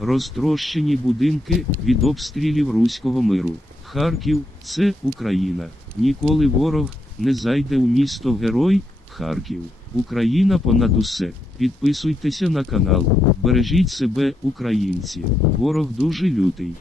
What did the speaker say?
розтрощені будинки від обстрілів руського миру. Харків це Україна. Ніколи ворог не зайде у місто Герой Харків. Україна понад усе. Підписуйтеся на канал. Бережіть себе, українці. Ворог дуже лютий.